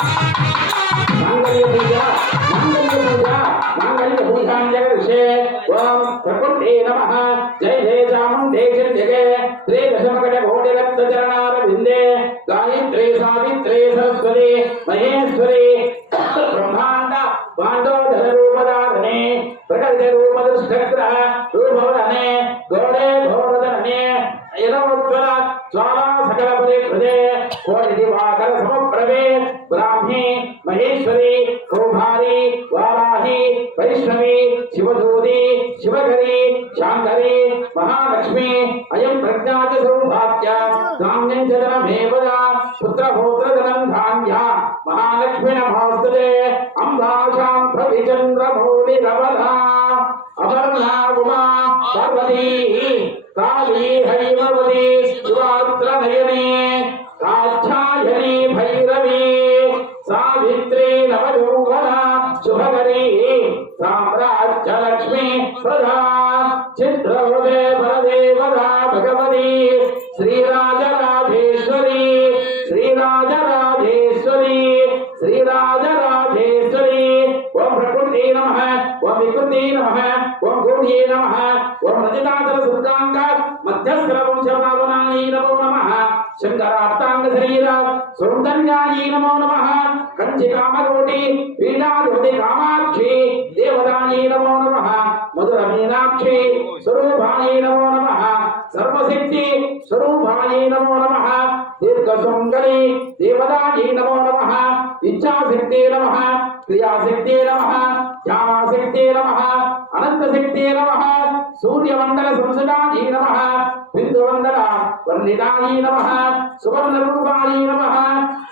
मांगल्य पूजा मांगल्य पूजां जगदुषे ओम प्रकृते नमः जय जय चामुण्डेश्वरी जगे श्री दशमकट घोड़े रक्त चरणार विंदे गायत्री सावित्री सरस्वती महेश्वरी ब्रह्मांड पांडोधर रूपधारणे प्रकृति रूप दुष्टग्रह रूपवदने घोड़े घोरधरणे ऐरवोत्तल ज्वाला सकल परिहृदे कोटि दिवाकर समप्रभे ब्राह्मी महेश्वरी कौमारी वाराही वैष्णवी शिवदूती शिवकरी शांकरी महालक्ष्मी अयं प्रज्ञाति सौभाग्य धान्यं जलमेवदा पुत्रपौत्र धनं धान्य महालक्ष्मी नमोस्तुते अम्बाशां भविचन्द्रमौलिरवधा अपर्णा उमा पार्वती काली हैमवती सुरात्रनयनी कात्यायनी भैरवी सावित्री नवयौवना शुभकरी साम्राज्यलक्ष्मी प्रधा चित्रवदे परदेवता भगवती श्रीराजराजेश्वरी श्रीराजराजेश्वरी श्रीराजराजेश्वरी ओम प्रकृति नमः ओम विकृति नमः ओम गौरी नमः ओम रजताचल सुर्गांग मध्यस्र वंशभावनायै नमो नमः शंकरार्तांग शरीर सौंदर्यायै नमो नमः कंचि कामकोटि पीडाधिपति कामाक्षी देवतायै नमो नमः मधुर मीनाक्षी स्वरूपायै नमो नमः सर्वशक्ति स्वरूपायै नमो नमः दीर्घ सुंदरी देवतायै नमो नमः इच्छाशक्ति नमः क्रियाशक्ति नमः ज्ञानशक्ति नमः अनंतशक्ति नमः सूर्यमंडल संसदायै नमः बिंदुवंदन वर्णितायै नमः सुवर्णरूपायै नमः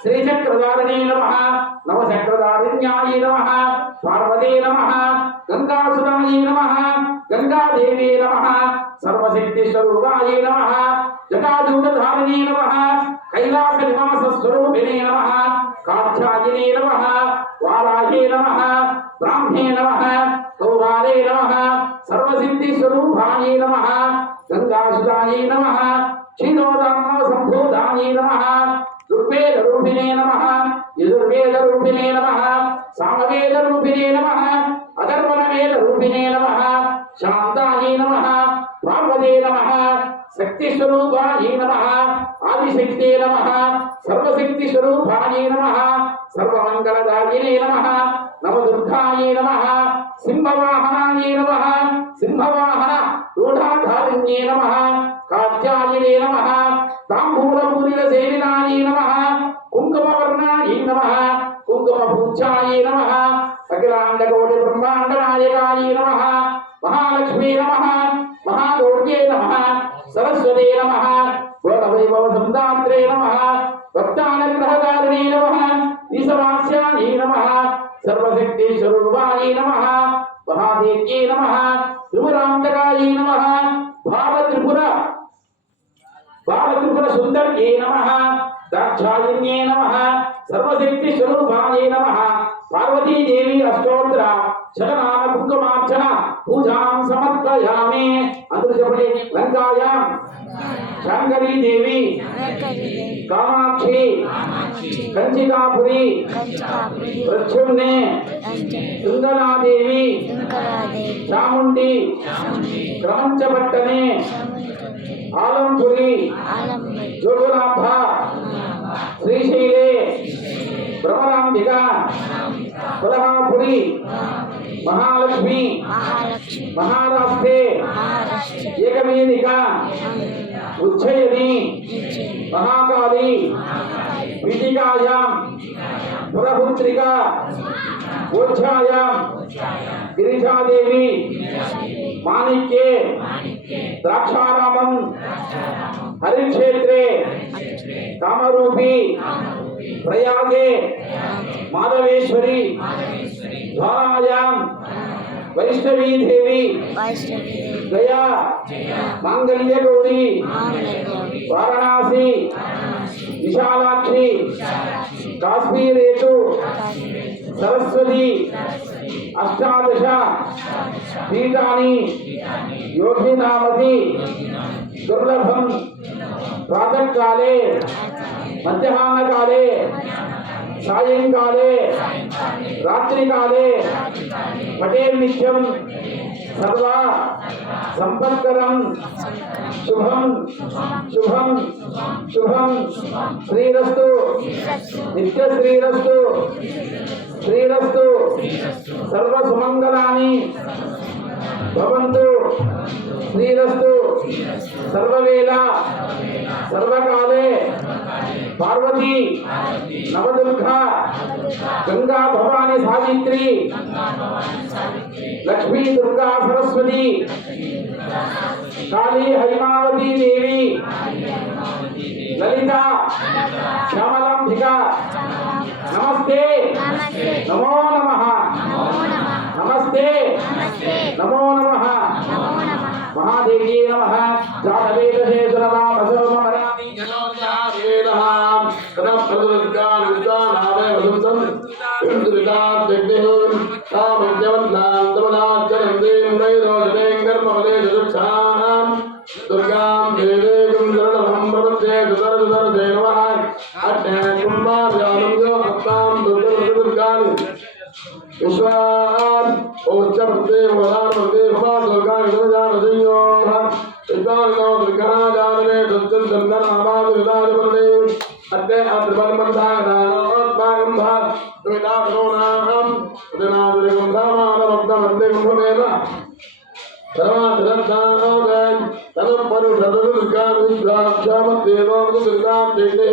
श्रीचक्रधारिणे नमः नवचक्रधारिण्यायै नमः पार्वती नमः गंगासुतायै नमः गंगादेवी नमः सर्वशक्ति स्वरूपायै नमः जटाजूटधारिणे नमः कैलास निवास स्वरूपिणे नमः कात्यायिने नमः वाराहे नमः ब्राह्मे नमः कौमारे नमः सर्वसिद्धि स्वरूपायै नमः गंगासुतायै नमः क्षीरोदाम्न संभूतायै नमः ऋग्वेद रूपिणे नमः यजुर्वेद रूपिणे नमः सामवेद रूपिणे नमः अथर्वणवेद रूपिणे नमः शांतायै नमः पार्वती नमः शक्ति स्वरूपायै नमः आदिशक्ति नमः सर्वशक्ति स्वरूपायै नमः सर्वमंगलदायिने नमः नवदुर्गायै नमः सिंहवाहनायै नमः सिंहवाहन रूढाधारिण्ये नमः कात्यायिने नमः ताम्बूलपूरितसेविनायै नमः कुङ्कुमवर्णायै नमः कुङ्कुमपूज्यायै नमः अखिलाण्डकोटि ब्रह्माण्डनायकायै नमः महालक्ष्मी नमः महागौर्ये नमः सरस्वती नमः भोगवैभवसंदात्रे नमः भक्तानुग्रहकारिणे नमः ईशवास्यायै नमः सर्वशक्ति स्वरूपायै नमः महादेव्यै नमः त्रिपुरान्तकायै नमः भावत्रिपुर सुंदर्ये नमः दाक्षायिन्ये नमः सर्वशक्ति स्वरूपायै नमः पार्वती देवी अष्टोत्तर शतनाम कुंकुमार्चन पूजां समर्पयामि अंतर्जपति लंकायां शांकरी देवी कामाक्षी कंचिकापुरी प्रच्छुन्ने सुंदरा देवी चामुंडी क्रमंचपट्टने आलमपुरी जोगुलांबा श्रीशैले भ्रमरांबिका कोल्हापुरी महालक्ष्मी महाराष्ट्रे एकवेदिका उज्जयिनी महाकाली पीठिकायां पुरपुत्रिका ओझायां गिरिजादेवी माणिक्ये द्राक्षारामं हरिक्षेत्रे कामरूपी प्रयागे माधवेश्वरी द्वारायां वैष्णवी देवी गया मांगल्य गौरी वाराणसी विशालाक्षी काश्मीरेषु सरस्वती अष्टादश पीठानि योगिनामति दुर्लभं प्रातःकाले मध्याह्नकाले सायंकाले रात्रिकाले पठेन्नित्यं सर्वा संपत्करं शुभं शुभं शुभं श्रीरस्तु नित्य श्रीरस्तु श्रीरस्तु सर्व सुमंगलानि भवन्तु श्रीरस्तु सर्ववेला सर्वकाले पार्वती नवदुर्गा गंगा भवानी सावित्री लक्ष्मी दुर्गा सरस्वती काली हैमावती देवी ललिता श्यामलांबिका नमस्ते नमो नमः नमस्ते नमो नमः महादेवी नमः जातवेदसे सुरनामसोमरामि जनोद्यावेदः कदम प्रदुर्गान् विद्वानावे वसुतं इंद्रिदां जग्नेः तामज्ञवन्नां तमनाचरन्तीं वैरोजनें कर्मवदे दुक्षाणां दुर्गां देवीं शरणमहं प्रपद्ये सुतरसुतरसे नमः अग्ने कुम्भार्यानं यो हस्तां दुर्गान् विश्वान् ओच्चमन्ते वदामन्ते भवान् दुर्गान् विदजानसंयोः विद्वान्नो दुर्गः जानने दुर्जन्दनामादिविदादिवन्दे अद्य अद्रवन्मन्दानात्माकं भात् द्विदाकरोणाहं उदनादिरिकं धामानमग्नमन्ते कुम्भमेन सर्वाधिरन्तां तनं परुषदुर्गान् विद्वाक्षामद्देवं दुर्गां देवः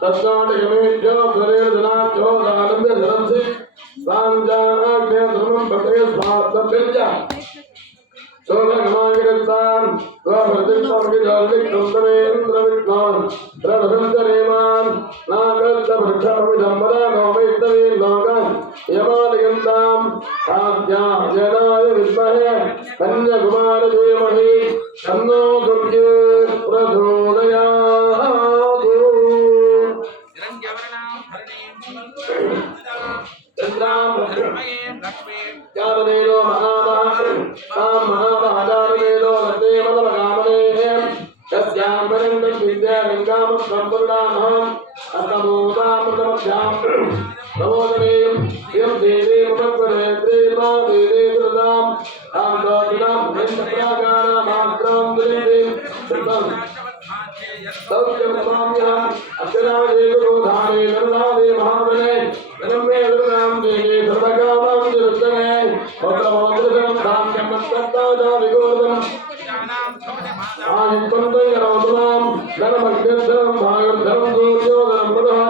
तत्नाटकमेभ्यो धरेर्जनाभ्यो आनन्दधरन्सि साञ्जाग्ने धर्मं भक्ते स्वात्मभिर्जा सोगमागिरतान् स्वभृतिर्पौर्गिजालिक्तमेन्द्रविद्वान् प्रणभन्तरेमान् नागल्तभृक्षाविदम्बरा नोमैत्तवे लोकान् यमालिगन्तां आद्याजनाय विद्महे कन्याकुमारधीमहि तन्नो दुर्गे प्रचोदयात् चारनेलो महामहाचारनेलो लक्ष्मीमलकामने तस्यां वरन्दं विद्यालिङ्गां सम्पूर्णामहम् अतमोदामृतमभ्यां प्रबोधनीं यं देवी ममत्वरे प्रेमा देवी दुर्गां तां दोषिणां वृन्दप्राकारामात्रां दुरिन्द्रीं कृतं सौख्यमस्वाम्यहम् अक्षरादेवरोधाने नरनादे महाबले नमे दुर्गां देवी सर्वकामां दुर्गणे भद्रभद्रं धाम्यमस्तत्ताजा विगोदम् आयुक्तन्तयरोधमां धनमग्निर्धनं भागर्धनं दूर्योधनं पुनः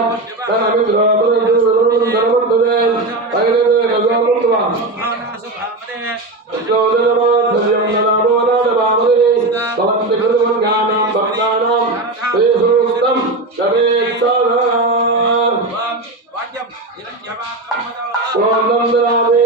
धनमिन्द्रापरजुर्वरुणं धनमन्तदे ऐरदे नगोमुक्त्वा योजनमाधर्यं ननादो नादभामदे भवन्ति कृतवङ्गानां भक्तानां ते सूक्तं गवेत्सदा ओम नमः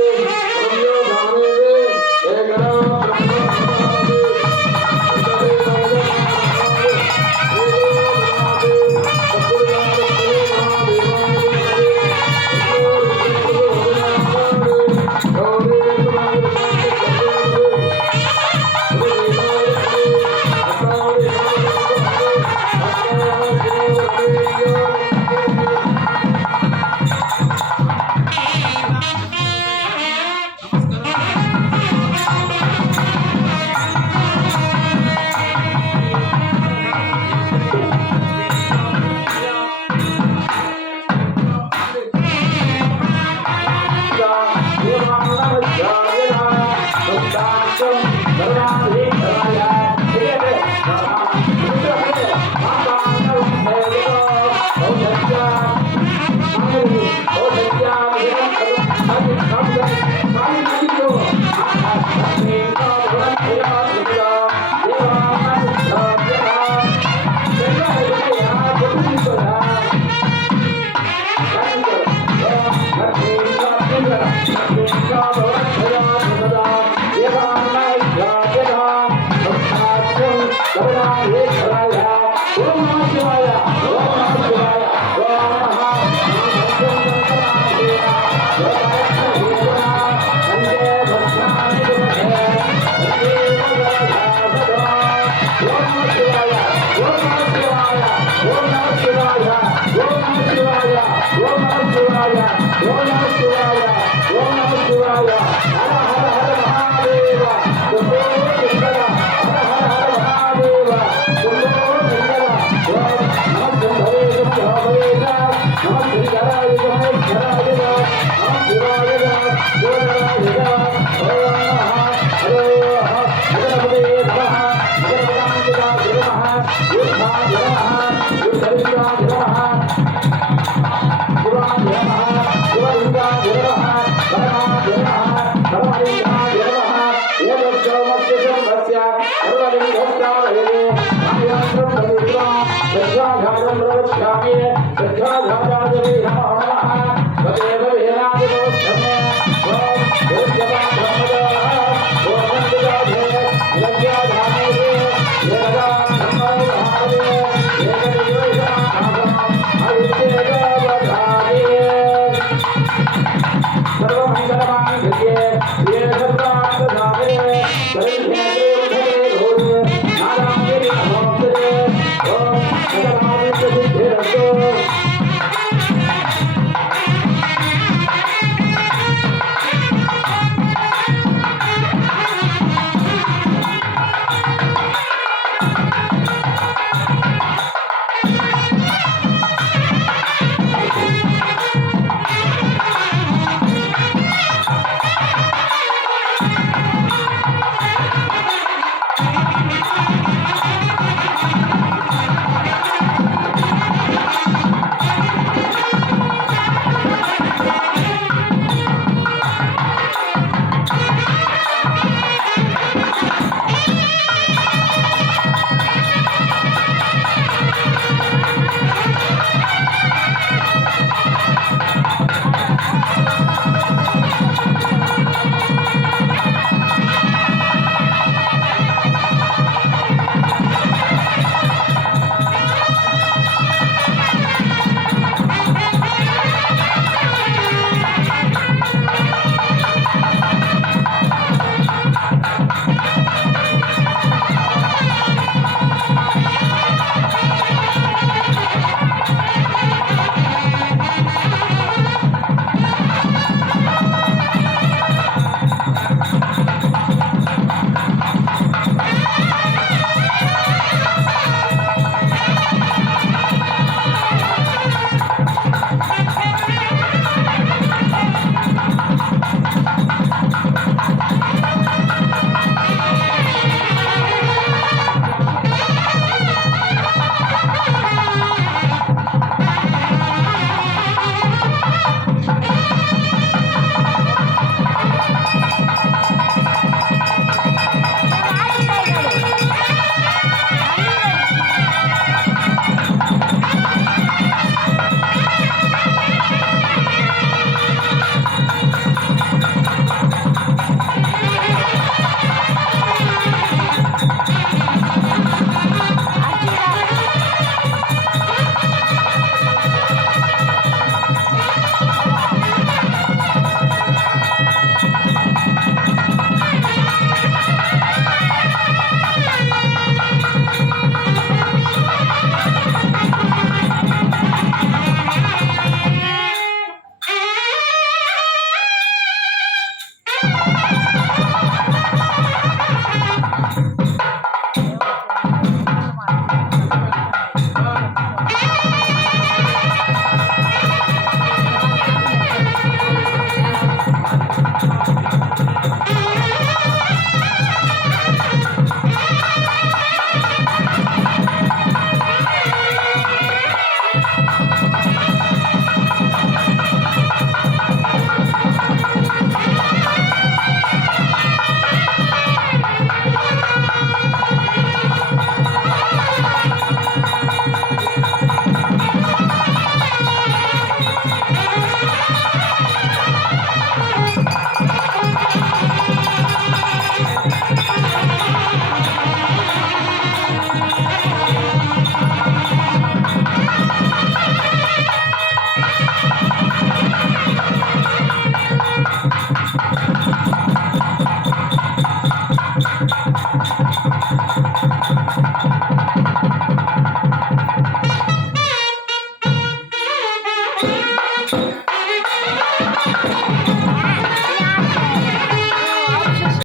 Om Namah Shivaya. శివాయ ఓం నమః శివాయ ఓం నమః శివాయ హర హర హర మహాదేవ శంభో శంకర హర హర హర మహాదేవ శంభో శంకర ఓం నమః శంభవే శంభవే నమః శంకరాయ శంకరాయ నమః శివాయ శివరాయ ఓం నమః హరే నమః హరే నమః యుద్ధాయ నమః యుద్ధాయ నమః శివాయ నమః శివలింగాయ నమః పరమాయ నమః పరమలింగాయ నమః ఏకోమస్య సర్వలింగస్యావహే ఆయాసం పవిత్రం సత్యాధారం ప్రవక్ష్యామి సత్యాధారాయ నమః తదేవ వేదాయ నమః ఓం దేవతా బ్రహ్మదా